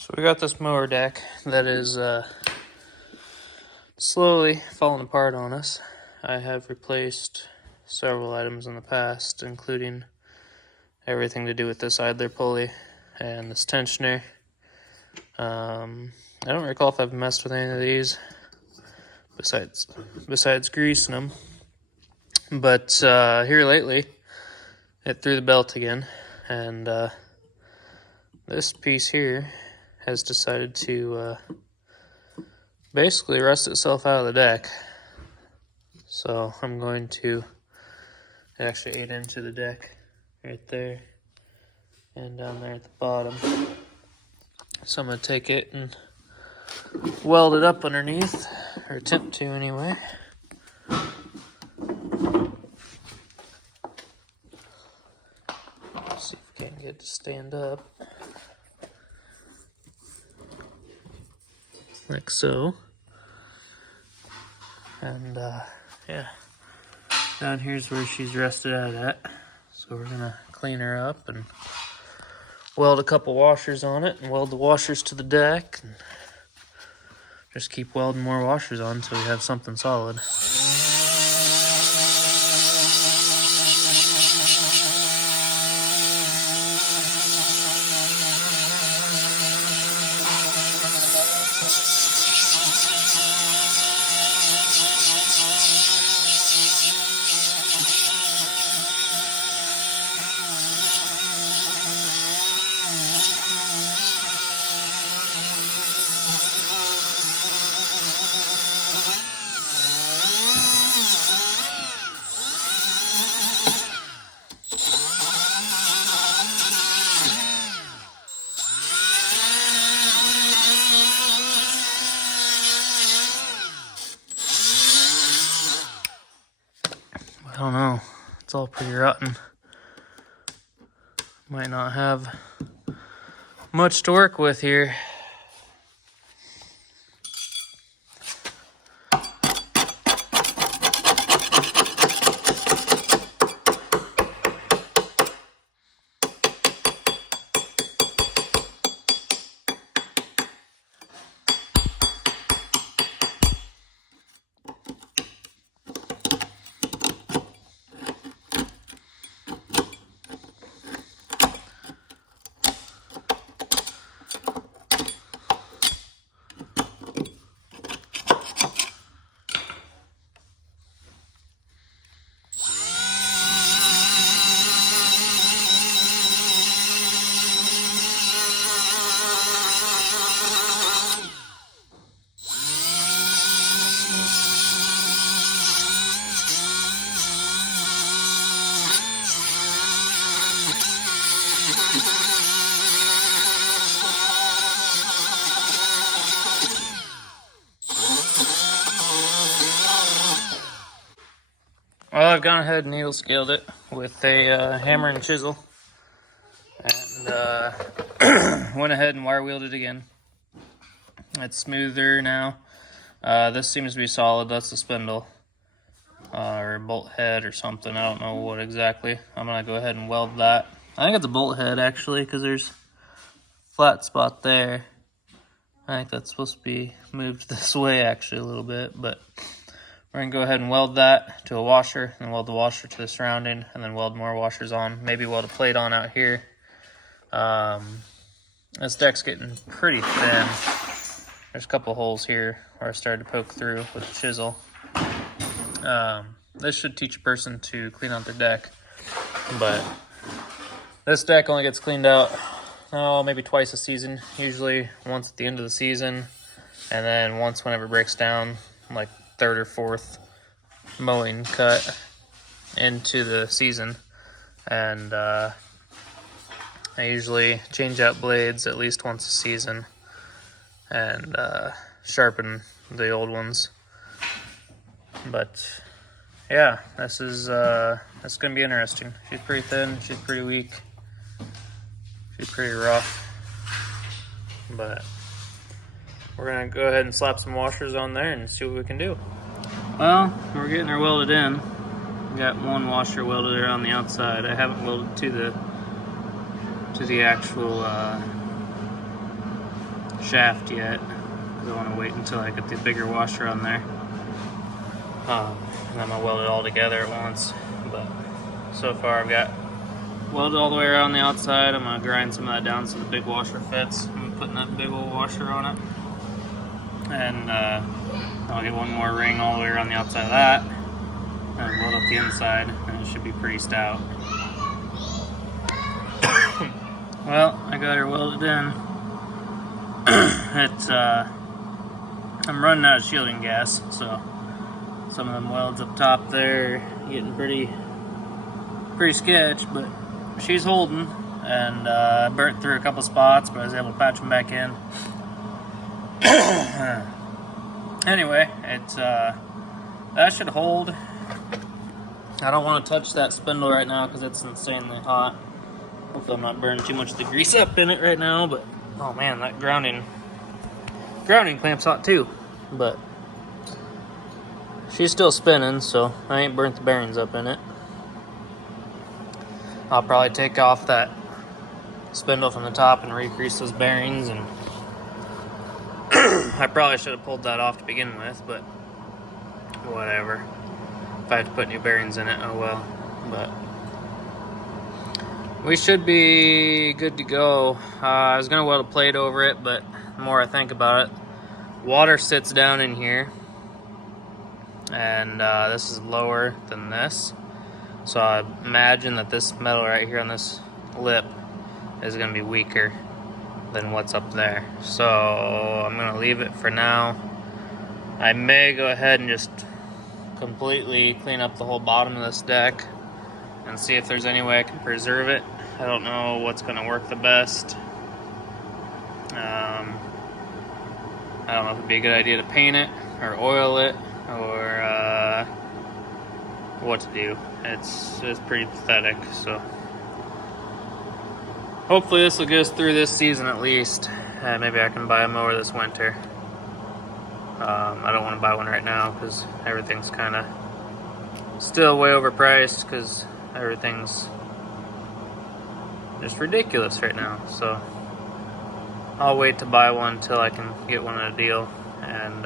So we got this mower deck that is slowly falling apart on us. I have replaced several items in the past, including everything to do with this idler pulley and this tensioner. I don't recall if I've messed with any of these besides greasing them. But here lately, it threw the belt again, and this piece here has decided to basically rust itself out of the deck. So I'm going to actually ate into the deck right there and down there at the bottom. So I'm going to take it and weld it up underneath, or attempt to anyway. See if we can get it to stand up. Like so. And yeah, down here's where she's rusted out at. So we're gonna clean her up and weld a couple washers on it and weld the washers to the deck and just keep welding more washers on until we have something solid. I don't know, it's all pretty rotten. Might not have much to work with here. Well, I've gone ahead and needle scaled it with a hammer and chisel, and went ahead and wire wheeled it again. It's smoother now. This seems to be solid. That's the spindle, or a bolt head or something. I don't know what exactly. I'm gonna go ahead and weld that. I think it's a bolt head actually, because there's a flat spot there. I think that's supposed to be moved this way actually a little bit, but we're gonna go ahead and weld that to a washer, and weld the washer to the surrounding, and then weld more washers on. Maybe weld a plate on out here. This deck's getting pretty thin. There's a couple holes here where I started to poke through with the chisel. This should teach a person to clean out their deck, but this deck only gets cleaned out, maybe twice a season. Usually once at the end of the season, and then once whenever it breaks down, like third or fourth mowing cut into the season. And I usually change out blades at least once a season and sharpen the old ones. But yeah, this is that's gonna be interesting. She's pretty thin, she's pretty weak, she's pretty rough, but we're gonna go ahead and slap some washers on there and see what we can do. Well, we're getting her welded in. We got one washer welded around the outside. I haven't welded to the actual shaft yet. I want to wait until I get the bigger washer on there. And then I'm going to weld it all together at once. But so far I've got welded all the way around the outside. I'm going to grind some of that down so the big washer fits. I'm putting that big old washer on it. And I'll get one more ring all the way around the outside of that. And weld up the inside, and it should be pretty stout. Well, I got her welded in. I'm running out of shielding gas, so some of them welds up top there getting pretty sketch, but she's holding, and I burnt through a couple spots, but I was able to patch them back in. Anyway, that should hold. I don't want to touch that spindle right now because it's insanely hot. Hopefully I'm not burning too much of the grease up in it right now, but oh man, that grounding clamp's hot too. But she's still spinning, so I ain't burnt the bearings up in it. I'll probably take off that spindle from the top and re-grease those bearings, and I probably should have pulled that off to begin with, but whatever. If I had to put new bearings in it, oh well. But we should be good to go. I was gonna weld a plate over it, but the more I think about it, water sits down in here, and this is lower than this. So I imagine that this metal right here on this lip is gonna be weaker than what's up there. So I'm gonna leave it for now. I may go ahead and just completely clean up the whole bottom of this deck and see if there's any way I can preserve it. I don't know what's gonna work the best. I don't know if it'd be a good idea to paint it or oil it or what to do. It's pretty pathetic, so hopefully this will get us through this season at least. Maybe I can buy a mower this winter. I don't want to buy one right now because everything's kind of still way overpriced because everything's just ridiculous right now. So I'll wait to buy one until I can get one at a deal and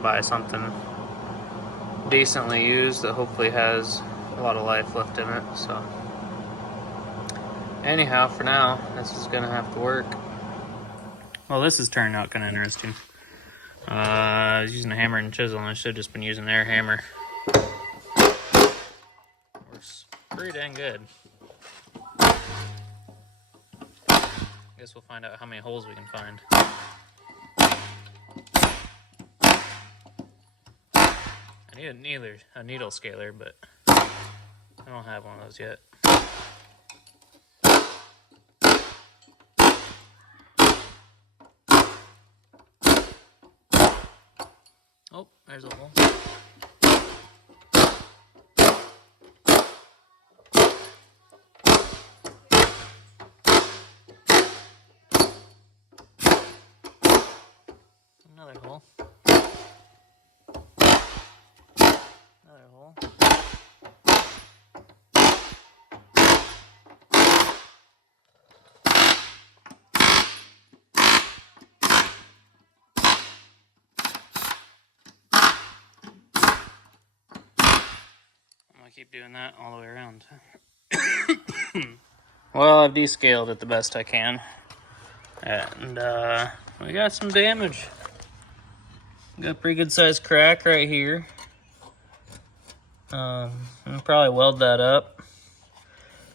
buy something decently used that hopefully has a lot of life left in it. So anyhow, for now, this is gonna have to work. Well, this is turning out kind of interesting. I was using a hammer and chisel, and I should have just been using an air hammer. Works pretty dang good. Guess we'll find out how many holes we can find. I need a needle scaler, but I don't have one of those yet. Oh, there's a hole. Another hole. Another hole. Keep doing that all the way around. Well, I've descaled it the best I can, and we got some damage. Got a pretty good sized crack right here. I'll probably weld that up.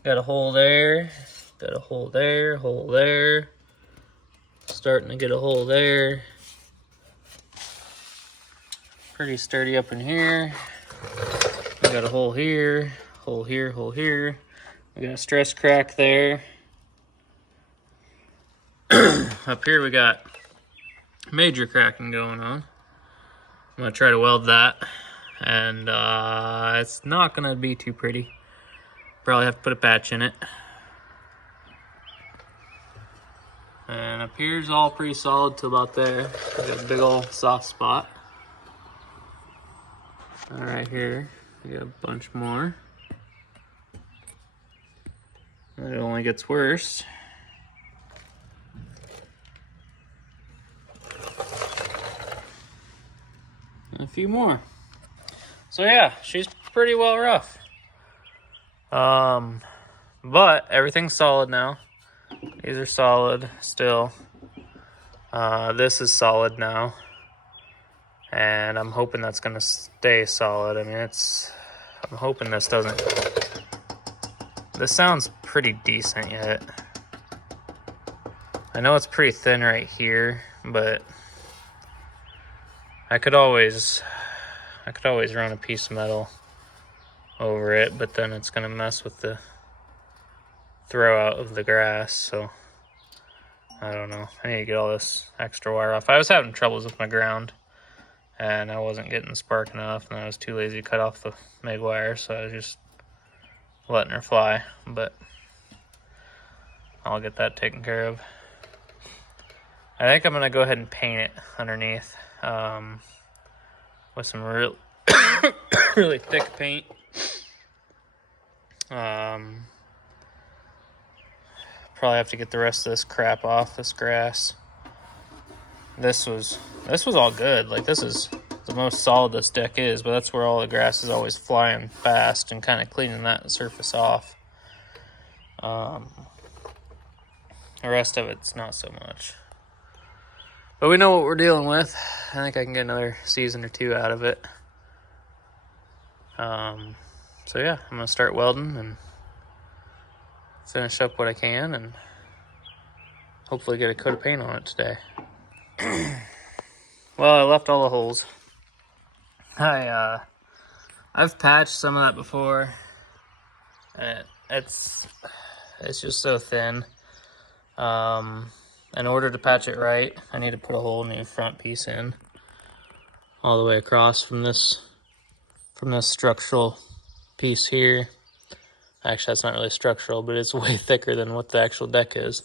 Got a hole there, got a hole there, hole there. Starting to get a hole there. Pretty sturdy up in here. We got a hole here, hole here, hole here. We got a stress crack there. Up here we got major cracking going on. I'm gonna try to weld that, and it's not gonna be too pretty. Probably have to put a patch in it. And up here's all pretty solid to about there. We got a big old soft spot. All right here. We got a bunch more. It only gets worse. and a few more. So yeah, she's pretty well rough. But everything's solid now. These are solid still. This is solid now. And I'm hoping that's gonna stay solid. I mean, I'm hoping this doesn't. This sounds pretty decent yet. I know it's pretty thin right here, but I could always run a piece of metal over it, but then it's gonna mess with the throw out of the grass, so I don't know. I need to get all this extra wire off. I was having troubles with my ground, and I wasn't getting the spark enough, and I was too lazy to cut off the MIG wire, so I was just letting her fly, but I'll get that taken care of. I think I'm gonna go ahead and paint it underneath with some real really thick paint. Probably have to get the rest of this crap off, this grass. This was all good. Like, this is the most solid this deck is, but that's where all the grass is always flying fast, and kind of cleaning that surface off. The rest of it's not so much. But we know what we're dealing with. I think I can get another season or two out of it. So yeah, I'm gonna start welding and finish up what I can, and hopefully get a coat of paint on it today. Well, I left all the holes. I've patched some of that before. It's just so thin. In order to patch it right, I need to put a whole new front piece in, all the way across from this structural piece here. Actually, that's not really structural, but it's way thicker than what the actual deck is.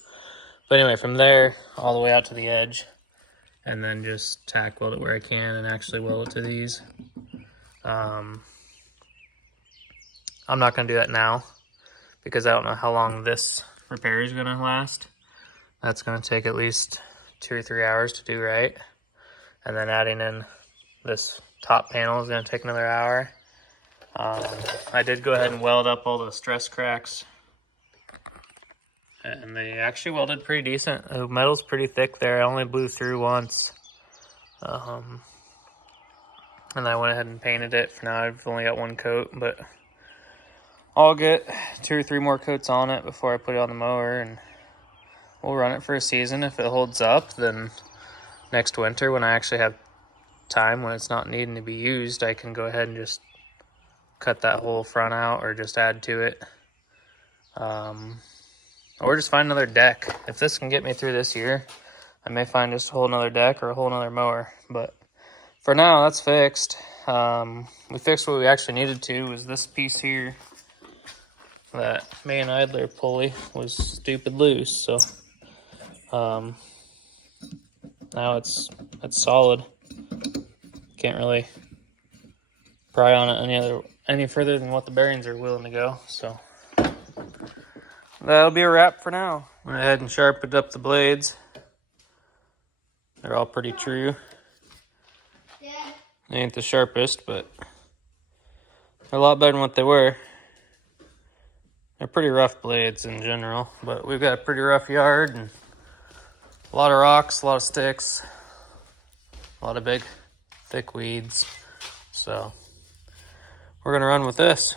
But anyway, from there all the way out to the edge, and then just tack weld it where I can, and actually weld it to these. I'm not gonna do that now because I don't know how long this repair is gonna last. That's gonna take at least 2 or 3 hours to do right. And then adding in this top panel is gonna take another hour. I did go ahead and weld up all the stress cracks, and they actually welded pretty decent. The metal's pretty thick there. I only blew through once. And I went ahead and painted it. For now, I've only got one coat, but I'll get 2 or 3 more coats on it before I put it on the mower, and we'll run it for a season. If it holds up, then next winter, when I actually have time, when it's not needing to be used, I can go ahead and just cut that whole front out, or just add to it. Or just find another deck. If this can get me through this year, I may find just a whole nother deck or a whole nother mower. But for now, that's fixed. We fixed what we actually needed to, was this piece here. That main idler pulley was stupid loose, so now it's solid. Can't really pry on it any further than what the bearings are willing to go, so that'll be a wrap for now. Went ahead and sharpened up the blades. They're all pretty true. They ain't the sharpest, but they're a lot better than what they were. They're pretty rough blades in general, but we've got a pretty rough yard, and a lot of rocks, a lot of sticks, a lot of big, thick weeds. So we're gonna run with this.